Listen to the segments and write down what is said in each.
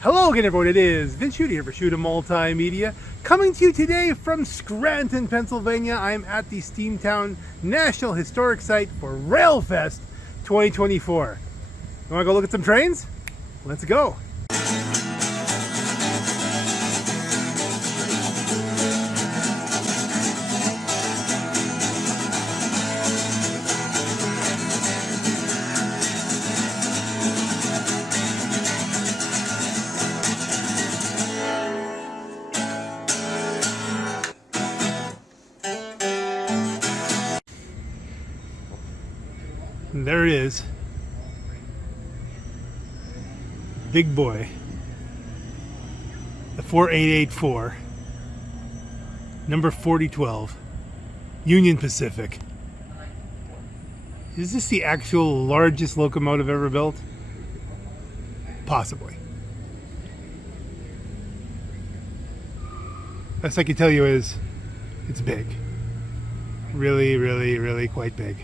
Hello again, everyone. It is Vince Shuta here for Shuta Multimedia, coming to you today from Scranton, Pennsylvania. I'm at the Steamtown National Historic Site for Railfest 2024. You want to go look at some trains? Let's go. And there it is. Big boy. The 4884. Number 4012. Union Pacific. Is this the actual largest locomotive ever built? Possibly. Best I can tell you is it's big. Really, really, really quite big.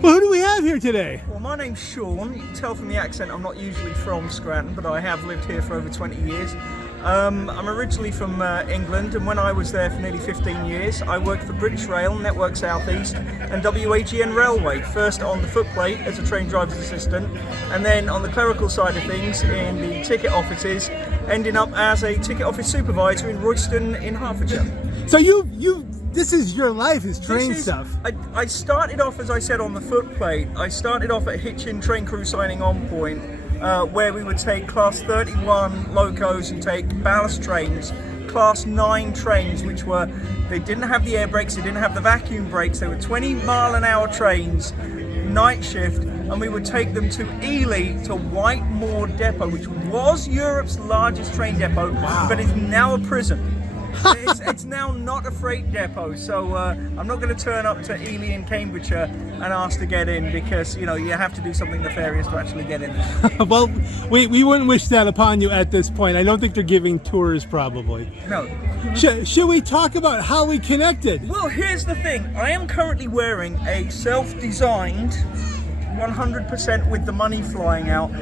Well, who do we have here today? Well, my name's Sean. You can tell from the accent I'm not usually from Scranton, but I have lived here for over 20 years. I'm originally from England, and when I was there for nearly 15 years, I worked for British Rail, Network South East, and WAGN Railway, first on the footplate as a train driver's assistant, and then on the clerical side of things in the ticket offices, ending up as a ticket office supervisor in Royston in Hertfordshire. So this is your life, is train stuff. I started off, as I said, on the footplate. I started off at Hitchin Train Crew Signing On Point, where we would take Class 31 locos and take ballast trains, Class 9 trains, which they didn't have the air brakes, they didn't have the vacuum brakes, they were 20-mile-an-hour trains, night shift, and we would take them to Ely, to Whitemoor Depot, which was Europe's largest train depot, but is now a prison. It's now not a freight depot, so I'm not going to turn up to Ely in Cambridgeshire and ask to get in, because you have to do something nefarious to actually get in there. Well, we wouldn't wish that upon you at this point. I don't think they're giving tours, probably. No. Should we talk about how we connected? Well, here's the thing. I am currently wearing a self-designed 100% with the money flying out.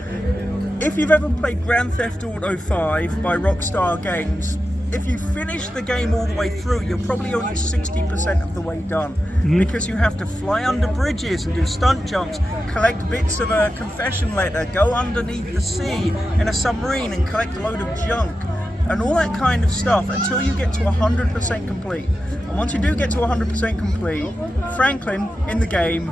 If you've ever played Grand Theft Auto 5 by Rockstar Games, if you finish the game all the way through, you're probably only 60% of the way done, because you have to fly under bridges and do stunt jumps, collect bits of a confession letter, go underneath the sea in a submarine and collect a load of junk, and all that kind of stuff until you get to 100% complete. And once you do get to 100% complete, Franklin in the game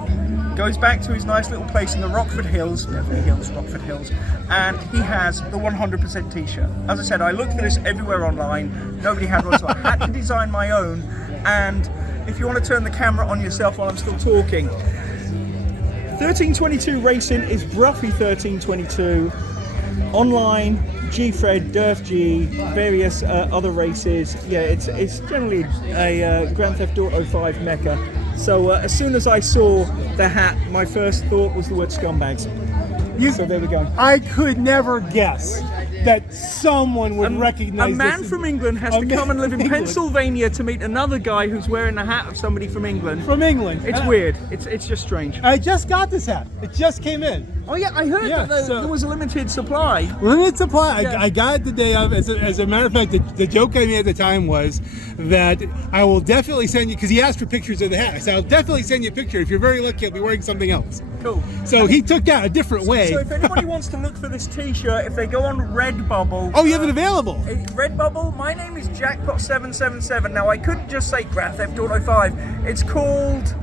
goes back to his nice little place in the Rockford Hills, Beverly Hills, Rockford Hills, and he has the 100% t-shirt. As I said, I looked for this everywhere online. Nobody had one, so I had to design my own. And if you want to turn the camera on yourself while I'm still talking, 1322 Racing is Bruffy 1322. Online, G-Fred, Durf G, various other races. Yeah, it's generally a Grand Theft Auto 5 mecca. So as soon as I saw the hat, my first thought was the word scumbags. So there we go. I could never guess that someone would recognize a man this. from England has to come and live in Pennsylvania to meet another guy who's wearing the hat of somebody from England. From England. It's weird. It's just strange. I just got this hat. It just came in. Oh yeah, I heard that there was a limited supply. Limited supply. Yeah. I got it the day of. As a matter of fact, the joke I made at the time was that I will definitely send you, because he asked for pictures of the hat. I said, I'll definitely send you a picture. If you're very lucky, I'll be wearing something else. Cool. So he took that a different way. So if anybody wants to look for this t-shirt, if they go on Redbubble. Oh, you have it available? Redbubble, my name is Jackpot777. Now, I couldn't just say Grand Theft Auto 5. It's called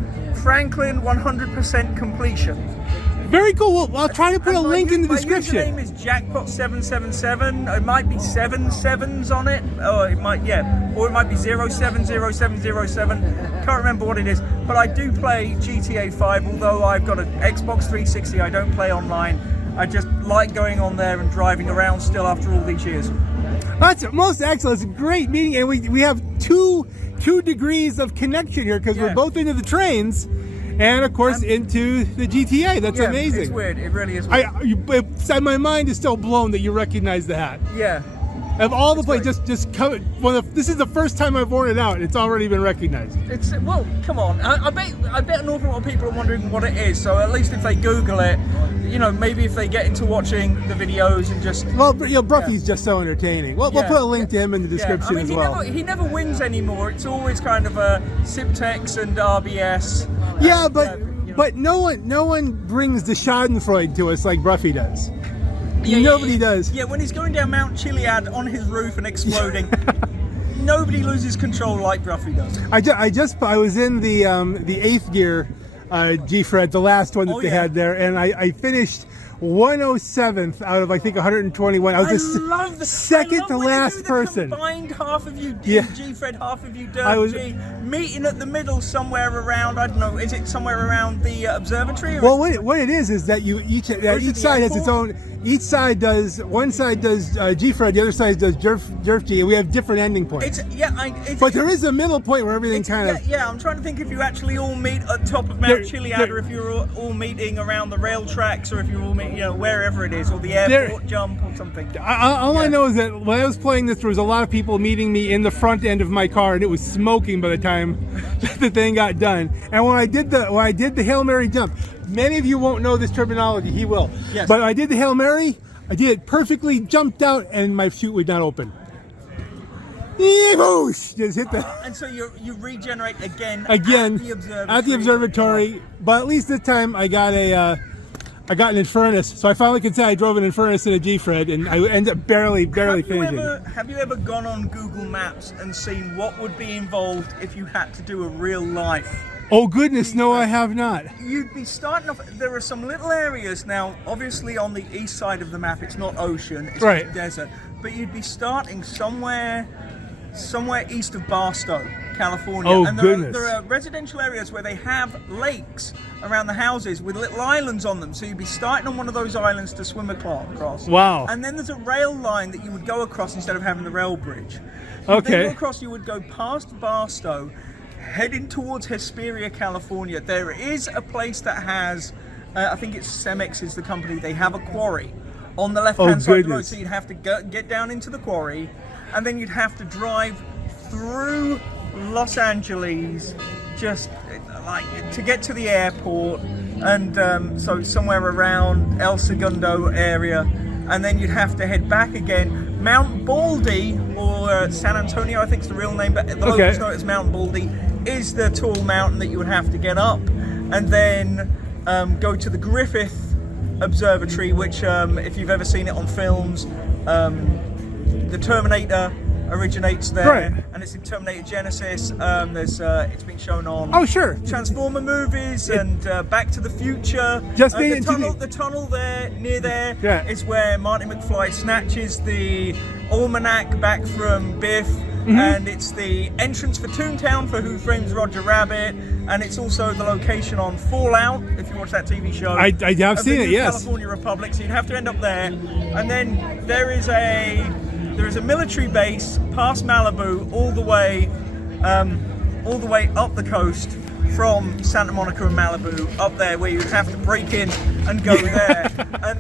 Franklin 100% Completion. Very cool. Well, I'll try to put a link in the description. My username is Jackpot777. It might be 7 sevens on it. Or it might, or it might be 070707. Can't remember what it is. But I do play GTA 5, although I've got an Xbox 360. I don't play online. I just like going on there and driving around still after all these years. That's most excellent. It's a great meeting, and we have two degrees of connection here because we're both into the trains. And of course into the GTA. That's amazing. It's weird. It really is weird. My mind is still blown that you recognize the hat. Yeah. Of all the places, just come. Well, this is the first time I've worn it out. It's already been recognized. It's come on. I bet an awful lot of people are wondering what it is. So at least if they Google it, maybe if they get into watching the videos and just. Well, Bruffy's just so entertaining. We'll put a link to him in the description as well. He never wins anymore. It's always kind of a Siptex and RBS. Yeah, but no one brings the Schadenfreude to us like Bruffy does. Nobody does. Yeah, when he's going down Mount Chiliad on his roof and exploding, nobody loses control like Bruffy does. I was in the 8th gear G-Fred, the last one that they had there, and I finished 107th out of I think 121. I was the second to last person. Combined half of you G-Fred, half of you Dirt G, meeting at the middle somewhere around. I don't know. Is it somewhere around the observatory? Or what it is that you each side has its own. Each side does, one side does G-Fred, the other side does Jerf G, and we have different ending points. But there is a middle point where everything kind of... Yeah, I'm trying to think if you actually all meet at top of Mount Chiliad, or if you're all meeting around the rail tracks, or if you're all meeting, wherever it is, or the airport jump or something. All I know is that when I was playing this, there was a lot of people meeting me in the front end of my car, and it was smoking by the time the thing got done. And when I did the Hail Mary jump, many of you won't know this terminology. He will. Yes. But I did the Hail Mary. I did it perfectly. Jumped out, and my chute would not open. Just hit the. And so you regenerate again at the observatory. But at least this time I got an Infernus. So I finally could say I drove an Infernus in a G-Fred, and I ended up barely finishing. Have you ever gone on Google Maps and seen what would be involved if you had to do a real life? Oh goodness, no, I have not. You'd be starting off. There are some little areas now. Obviously, on the east side of the map, it's not ocean; it's desert. But you'd be starting somewhere east of Barstow, California. Oh, and goodness. There are residential areas where they have lakes around the houses with little islands on them. So you'd be starting on one of those islands to swim across. Wow. And then there's a rail line that you would go across instead of having the rail bridge. Okay. Then go across, you would go past Barstow, heading towards Hesperia, California. There is a place that has, I think it's Cemex is the company, they have a quarry on the left-hand side of the road. So you'd have to get down into the quarry, and then you'd have to drive through Los Angeles just like to get to the airport, and so somewhere around El Segundo area, and then you'd have to head back again. Mount Baldy, or San Antonio I think is the real name, but the locals know it as Mount Baldy, is the tall mountain that you would have to get up, and then go to the Griffith Observatory, which if you've ever seen it on films, the Terminator originates there, Right. and it's in Terminator Genesis. It's been shown on Oh, sure. Transformer movies and Back to the Future. Just made it into the tunnel there near there Yeah. is where Marty McFly snatches the almanac back from Biff. Mm-hmm. And it's the entrance for Toontown for Who Framed Roger Rabbit, and it's also the location on Fallout, if you watch that TV show. I have of seen the it, New yes. California Republic, so you'd have to end up there. And then there is a military base past Malibu all the way up the coast from Santa Monica and Malibu up there, where you'd have to break in and go there. And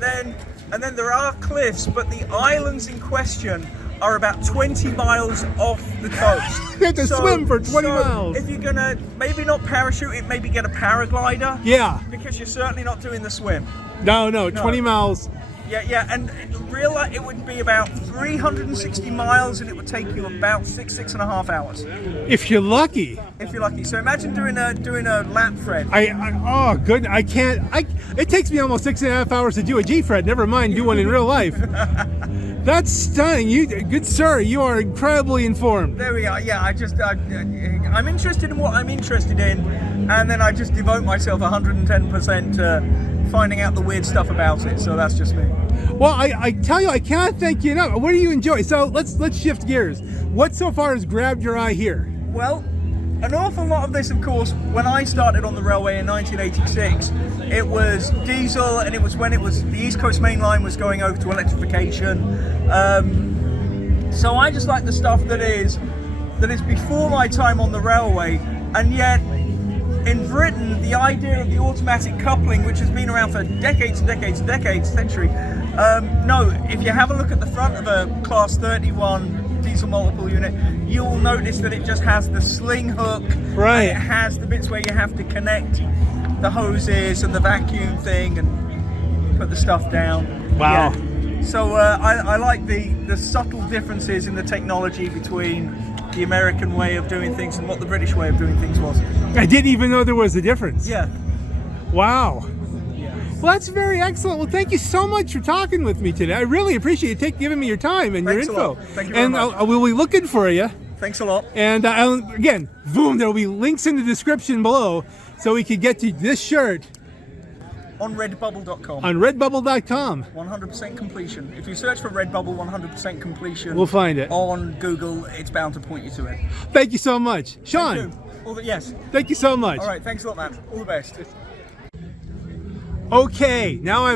then there are cliffs, but the islands in question are about 20 miles off the coast. You have to swim for 20 miles. If you're gonna maybe not parachute it, maybe get a paraglider. Yeah. Because you're certainly not doing the swim. No, 20 miles. Yeah, and real it would be about 360 miles, and it would take you about six and a half hours. If you're lucky. If you're lucky. So imagine doing a lap, Fred. Oh, good. I can't. It takes me almost 6.5 hours to do a G, Fred. Never mind do one in real life. That's stunning. Good sir, you are incredibly informed. There we are. Yeah, I'm interested in what I'm interested in, and then I just devote myself 110% to finding out the weird stuff about it. So that's just me. Well, I tell you, I cannot thank you enough. What do you enjoy? So let's shift gears. What so far has grabbed your eye here? Well, an awful lot of this, of course, when I started on the railway in 1986, it was diesel, and it was when the East Coast Main Line was going over to electrification. So I just like the stuff that is before my time on the railway, and yet in Britain, the idea of the automatic coupling, which has been around for decades and decades and decades, century. No, if you have a look at the front of a Class 31 diesel multiple unit, you will notice that it just has the sling hook. Right. And it has the bits where you have to connect the hoses and the vacuum thing and put the stuff down. Wow. Yeah. So I like the subtle differences in the technology between the American way of doing things and what the British way of doing things was. I didn't even know there was a difference. Yeah. Wow. Well, that's very excellent. Well, thank you so much for talking with me today. I really appreciate you giving me your time and Thanks your a info. lot. Thank you very much. And we'll be looking for you. Thanks a lot. And again, boom, there will be links in the description below so we could get to this shirt On redbubble.com. on redbubble.com. 100% completion. If you search for Redbubble 100% completion, We'll find it. on Google, it's bound to point you to it. Thank you so much. Sean, Yes. thank you so much. All right. Thanks a lot, man. All the best. Okay, now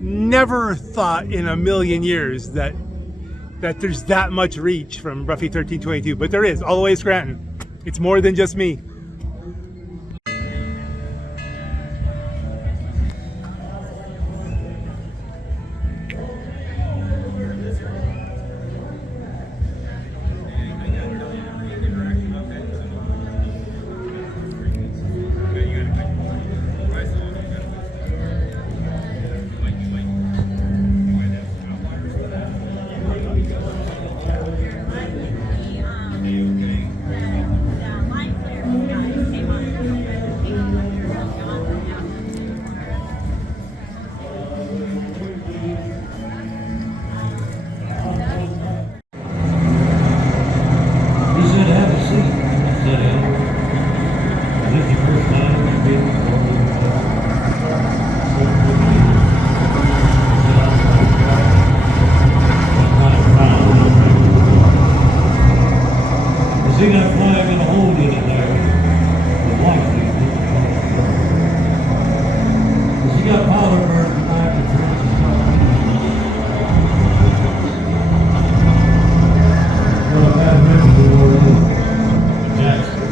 never thought in a million years that there's that much reach from Ruffy 1322, but there is, all the way to Scranton. It's more than just me. See that flag in a hole in it there? The white thing. She got powder burn tonight. Well, that river to Orleans. Jackson.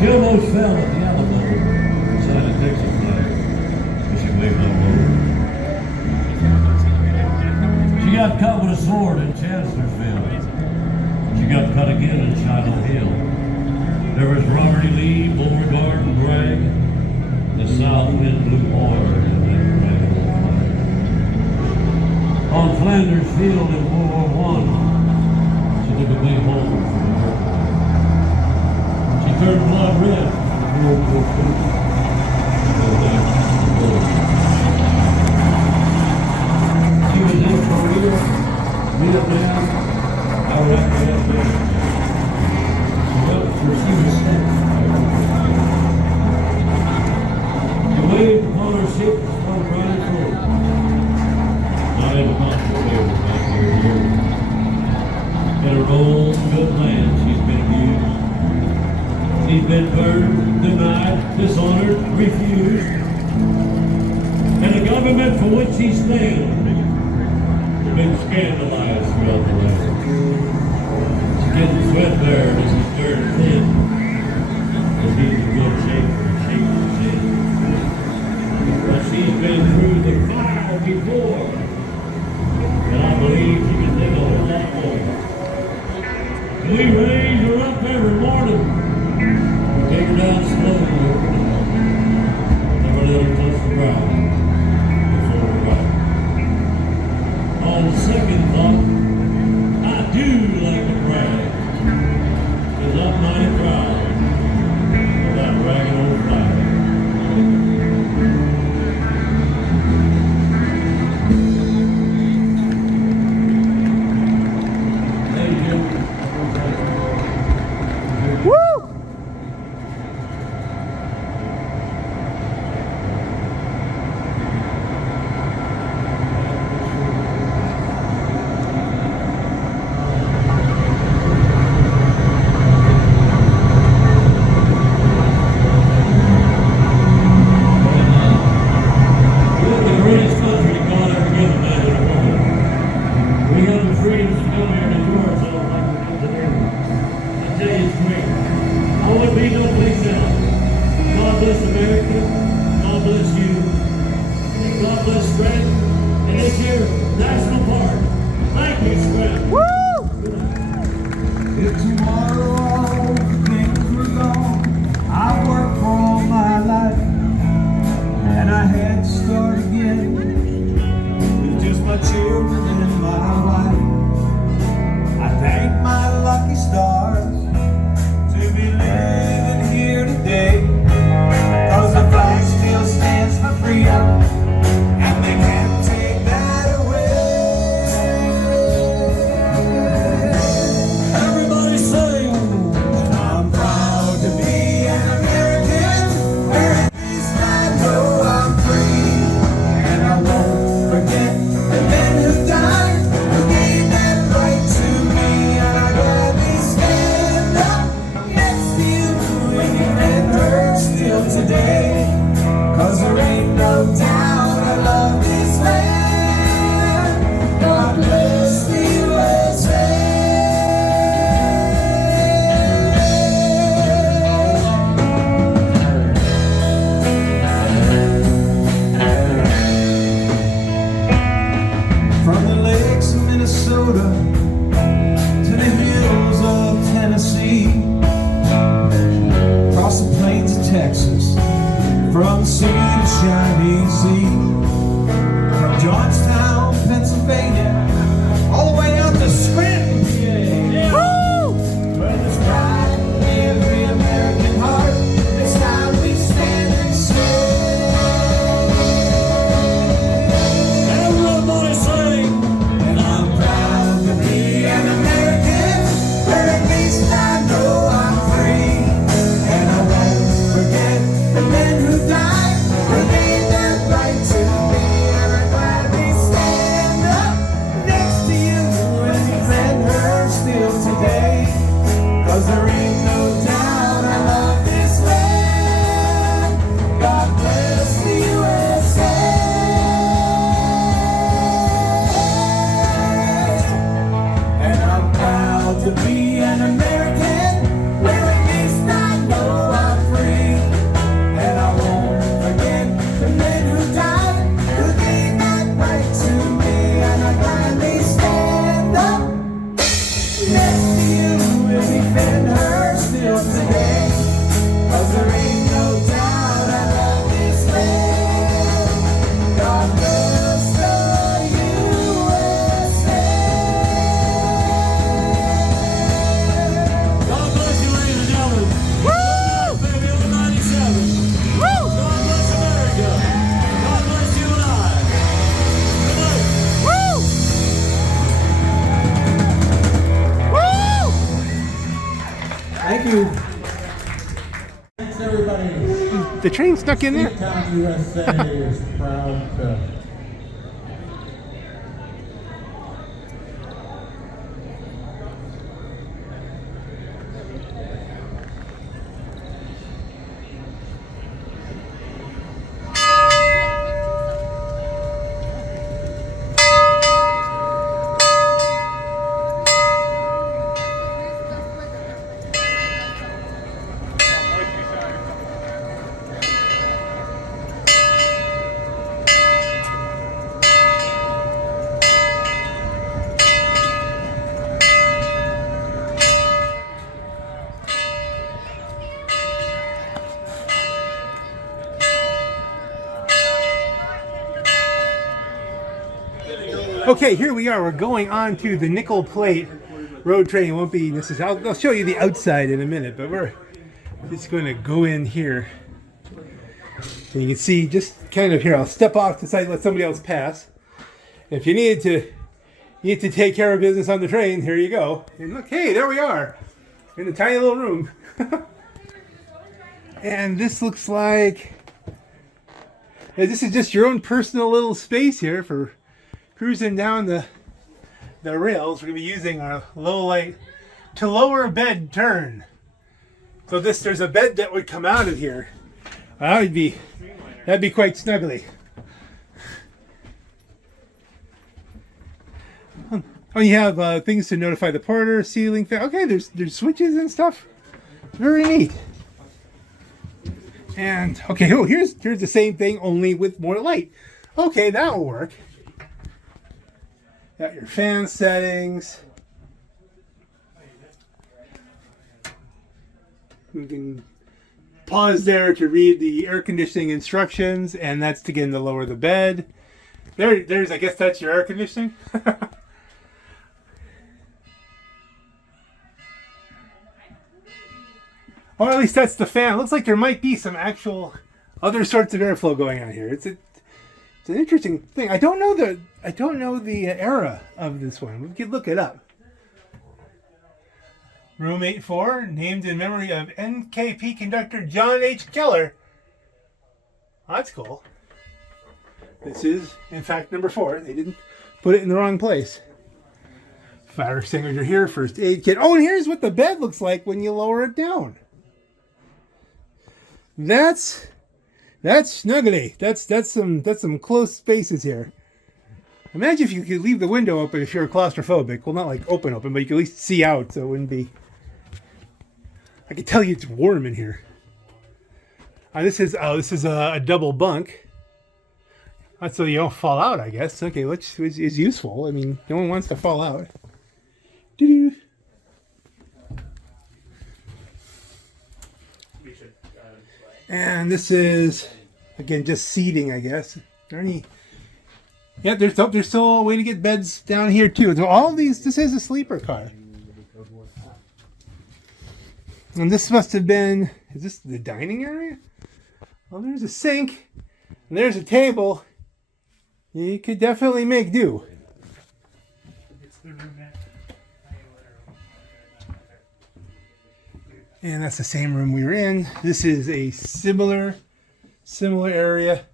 She almost fell at the ALCO beside the Texas flag. But she waved no road. She got cut with a sword in Chancellorsville. She got cut again in Shiloh Hill. There was Robert E. Lee, Beauregard, and Bragg. The South wind blew hard in that ragged old flag. On Flanders Field in World War I, she took a big hole from her. She turned blood red in World War II. where she was sent. The wave upon her ship was right forward. Not in a comfortable back here. In her own good land, she's been abused. She's been burned, denied, dishonored, refused. And the government for which she stands has been scandalized throughout the land. She's getting sweat-burned as she's turned thin, as he's in good shape for shape of sin. But she's been through the fire before, and I believe she can take a whole lot more. We raise her up every morning. We take her down slowly. Never let her touch the ground. Before we ride. On second thought, I do like to brag. 'Cause I'm mighty proud of that ragged old flag. Hey, Jim. Woo! We're the greatest country God ever given man and woman. We have the freedoms to come here and enjoy ourselves like we do today. I tell you, it's great. I would be no place else. God bless America. God bless you. And God bless Scranton and this here national park. Thank you, Scranton. Woo! Good night. If tomorrow all the things were gone, I worked for all my life, and I had to start again with just my children and my wife. I thank my lucky stars to be living here today, 'cause the flag still stands for freedom, and they can't everybody. The train snuck in there. Steamtown, USA is proud to. Okay, here we are. We're going on to the nickel plate road train. It won't be necessary. I'll show you the outside in a minute, but we're just going to go in here. And you can see just kind of here. I'll step off the side, let somebody else pass. If you need to take care of business on the train, here you go. And look, hey, there we are in a tiny little room. And this looks like this is just your own personal little space here for cruising down the rails. We're going to be using our low light to lower bed turn. So there's a bed that would come out of here. That'd be quite snuggly. Oh, you have things to notify the porter, ceiling fan. Okay, there's switches and stuff. Very neat. And okay, oh, here's the same thing, only with more light. Okay, that will work. Got your fan settings. You can pause there to read the air conditioning instructions, and that's to get to lower the bed. There's I guess that's your air conditioning. Or at least that's the fan. It looks like there might be some actual other sorts of airflow going on here. It's an interesting thing. I don't know the era of this one. We could look it up. Room 84, named in memory of NKP conductor John H. Keller. That's cool. This is, in fact, number 4. They didn't put it in the wrong place. Fire extinguisher here, first aid kit. Oh, and here's what the bed looks like when you lower it down. That's snuggly. That's some close spaces here. Imagine if you could leave the window open if you're claustrophobic. Well, not like open, but you could at least see out, so it wouldn't be. I can tell you it's warm in here. This is a double bunk. That's so you don't fall out, I guess. Okay, which is useful. I mean, no one wants to fall out. Doo-doo. And this is, again, just seating, I guess. Are there any? Yeah, there's still a way to get beds down here too. So all these, this is a sleeper car. And this must have been, is this the dining area? Well, there's a sink, and there's a table. You could definitely make do. And that's the same room we were in. This is a similar area.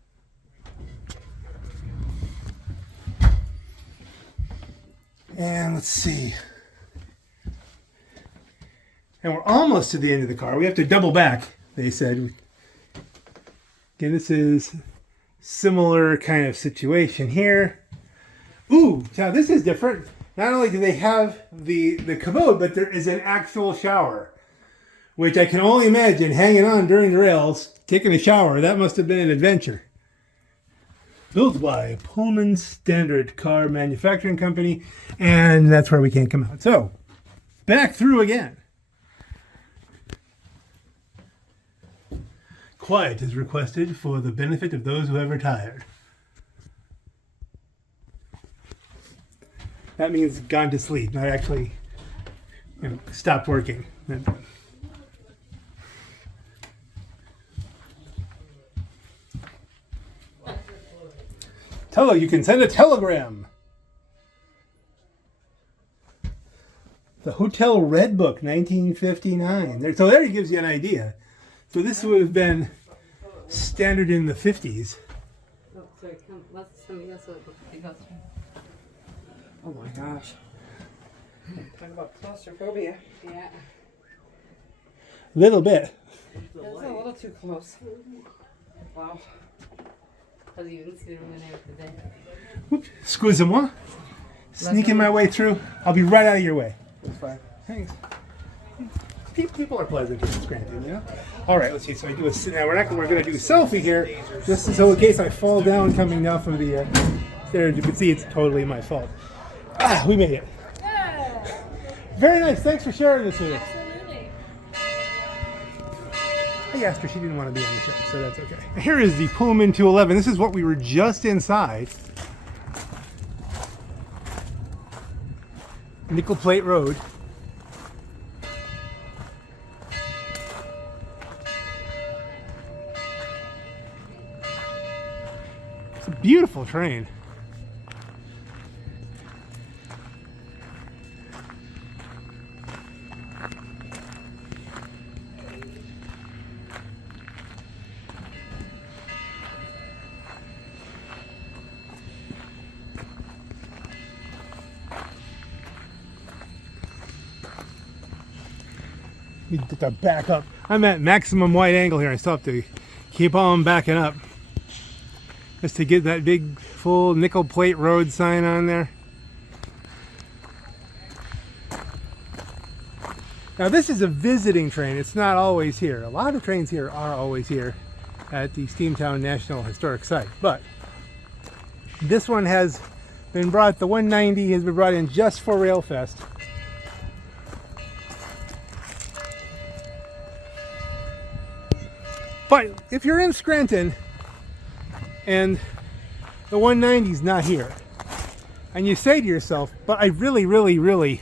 And let's see. And we're almost to the end of the car. We have to double back, they said. Again, this is similar kind of situation here. Ooh, now this is different. Not only do they have the commode, but there is an actual shower, which I can only imagine hanging on during the rails, taking a shower. That must have been an adventure. Built by Pullman Standard Car Manufacturing Company, and that's where we can't come out. So, back through again. Quiet is requested for the benefit of those who have retired. That means gone to sleep, not actually stopped working. You can send a telegram. The Hotel Red Book, 1959. So there he gives you an idea. So this would have been standard in the 50s. Oh, sorry, come, let somebody else look. Oh my gosh. Talk about claustrophobia. Yeah. Little bit. That's a little too close. Wow. Because you didn't see them when they were today. Excusez-moi. Sneaking my way through. I'll be right out of your way. That's fine. Thanks. People are pleasant here in Scranton, you know? All right, let's see. So I do a sit now. We're going to do a selfie here, just so in case I fall down coming down from the stairs. You can see it's totally my fault. Ah, we made it. Very nice. Thanks for sharing this with us. Absolutely. I asked her, she didn't want to be on the show, so that's okay. Here is the Pullman 211. This is what we were just inside. Nickel Plate Road. It's a beautiful train. We get to back up. I'm at maximum wide angle here. I still have to keep on backing up just to get that big full Nickel Plate Road sign on there. Now this is a visiting train. It's not always here. A lot of trains here are always here at the Steamtown National Historic Site, but this one has been brought, the 190 has been brought in just for Railfest. But if you're in Scranton and the 190 is not here, and you say to yourself, but I really, really, really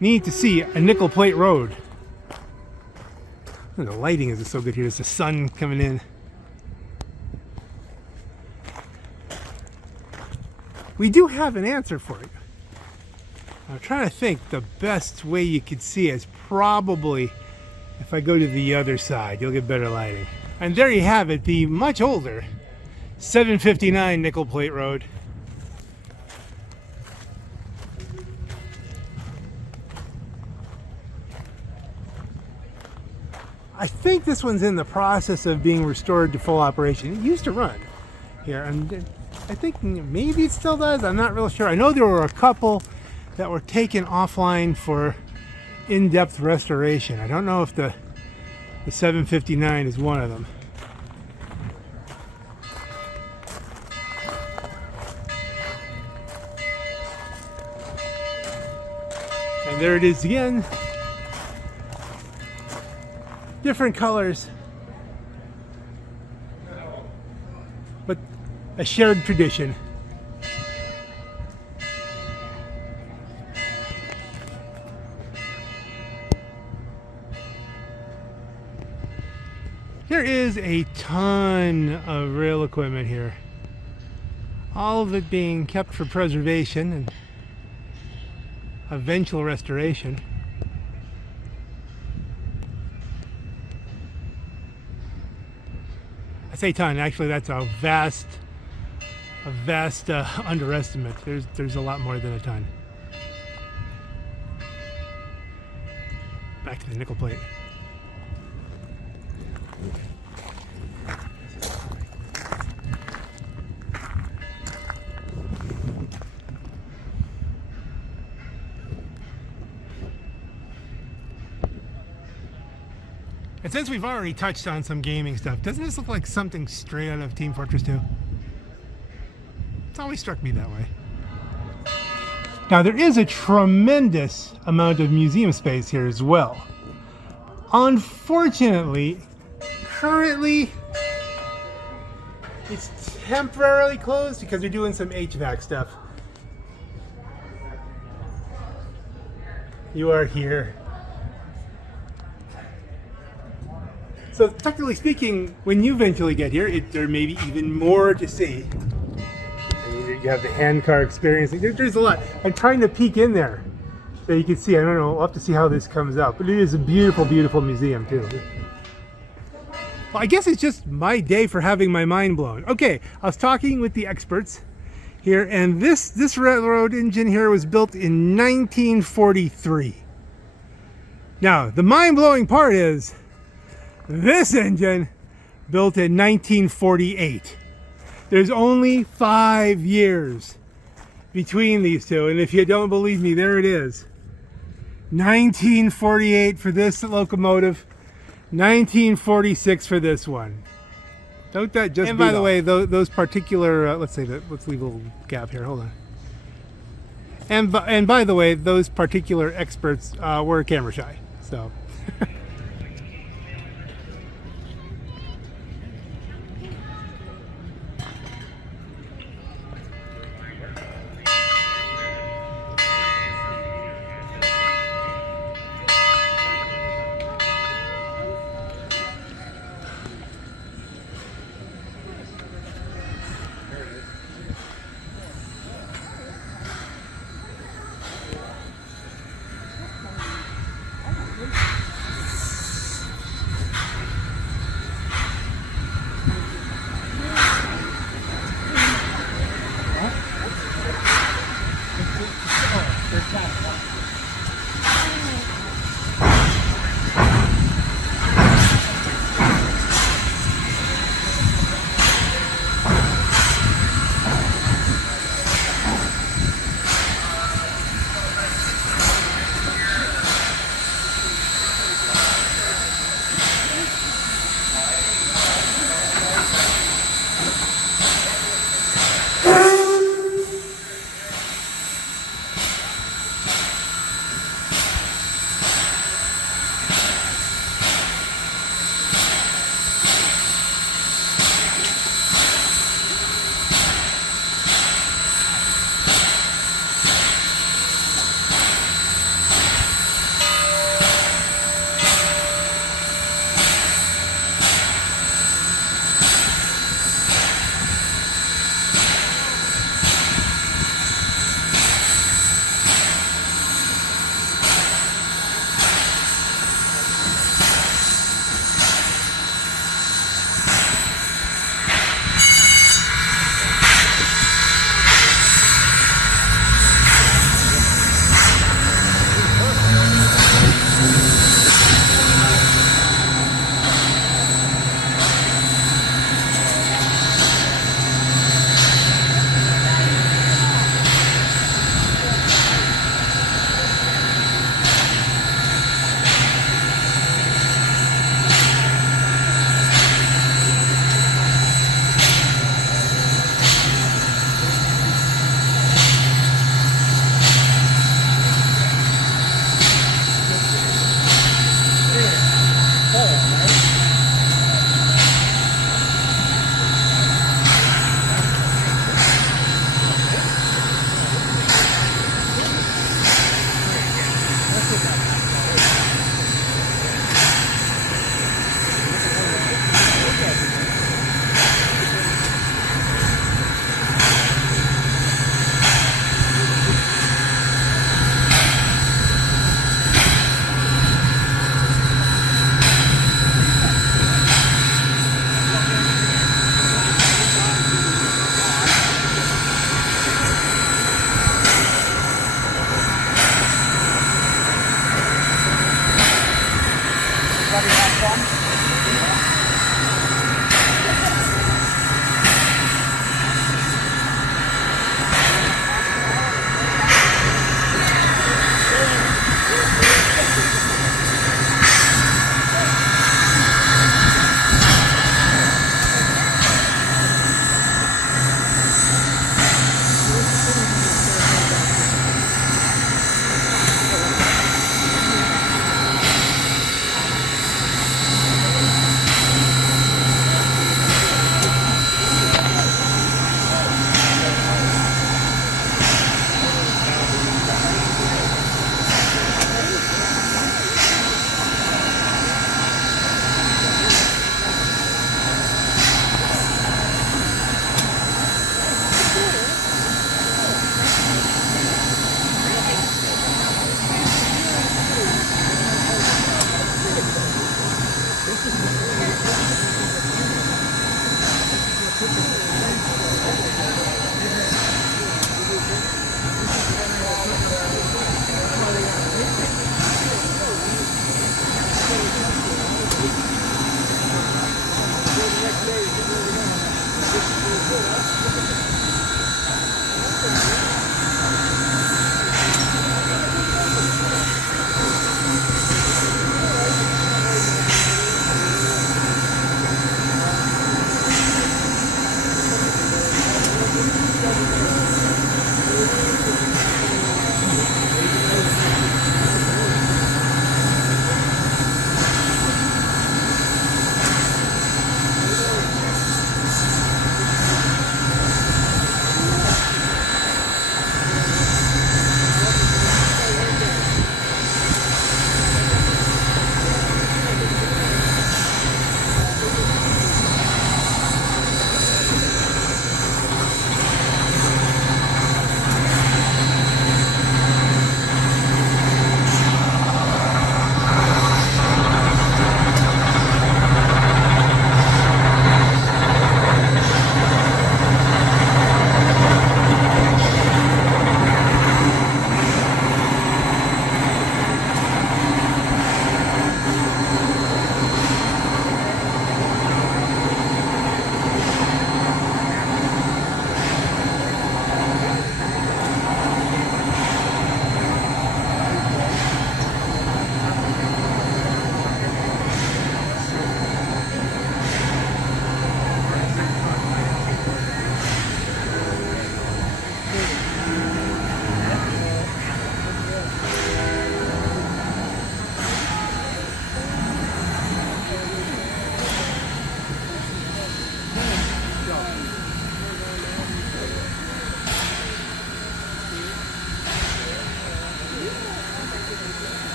need to see a Nickel Plate Road. The lighting is so good here. There's the sun coming in. We do have an answer for you. I'm trying to think the best way you could see it is probably if I go to the other side, you'll get better lighting. And there you have it, the much older 759 Nickel Plate Road. I think this one's in the process of being restored to full operation. It used to run here, and I think maybe it still does. I'm not real sure. I know there were a couple that were taken offline for in-depth restoration. I don't know if the 759 is one of them. And there it is again. Different colors, but a shared tradition. There is a ton of rail equipment here. All of it being kept for preservation and eventual restoration. I say ton, actually that's a vast underestimate. There's a lot more than a ton. Back to the nickel plate. And since we've already touched on some gaming stuff, doesn't this look like something straight out of Team Fortress 2? It's always struck me that way. Now there is a tremendous amount of museum space here as well. Unfortunately, currently it's temporarily closed because they're doing some HVAC stuff. You are here. So technically speaking, when you eventually get here, there may be even more to see. And you have the handcar experience. There's a lot. I'm trying to peek in there so you can see. I don't know. We'll have to see how this comes out. But it is a beautiful, beautiful museum too. Well, I guess it's just my day for having my mind blown. Okay, I was talking with the experts here, and this railroad engine here was built in 1943. Now, the mind-blowing part is this engine built in 1948. There's only 5 years between these two, and if you don't believe me, there it is. 1948 for this locomotive, 1946 for this one. Don't that just? And by the way, those particular let's leave a little gap here. Hold on. And by the way, those particular experts were camera shy, so.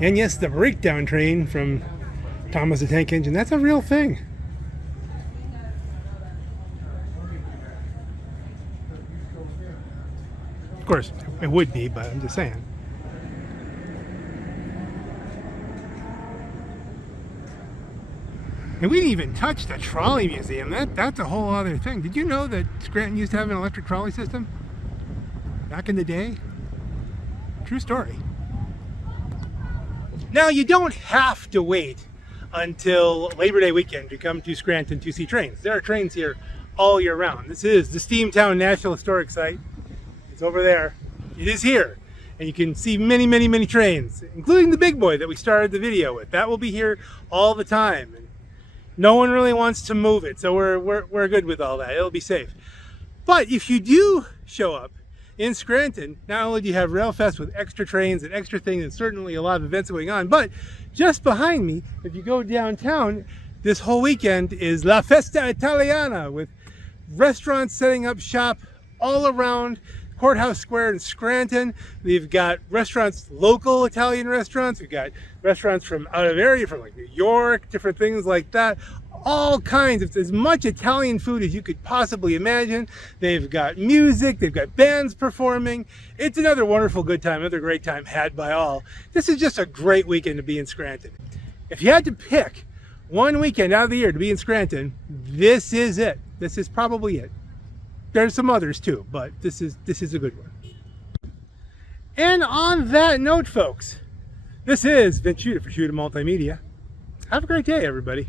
And yes, the breakdown train from Thomas the Tank Engine, that's a real thing. Of course, it would be, but I'm just saying. And we didn't even touch the trolley museum. That's a whole other thing. Did you know that Scranton used to have an electric trolley system? Back in the day? True story. Now, you don't have to wait until Labor Day weekend to come to Scranton to see trains. There are trains here all year round. This is the Steamtown National Historic Site. It's over there. It is here. And you can see many, many, many trains, including the big boy that we started the video with. That will be here all the time. And no one really wants to move it, so we're good with all that. It'll be safe. But if you do show up in Scranton, not only do you have Railfest with extra trains and extra things and certainly a lot of events going on, but just behind me, if you go downtown, this whole weekend is La Festa Italiana with restaurants setting up shop all around Courthouse Square in Scranton. We've got restaurants, local Italian restaurants. We've got restaurants from out of area, from like New York, different things like that. All kinds of, as much Italian food as you could possibly imagine. They've got music, they've got bands performing. It's another wonderful good time, another great time had by all. This is just a great weekend to be in Scranton. If you had to pick one weekend out of the year to be in Scranton, this is it. This is probably it. There's some others too, but this is a good one. And on that note, folks, this is Vince Shuta for Shuta Multimedia. Have a great day, everybody.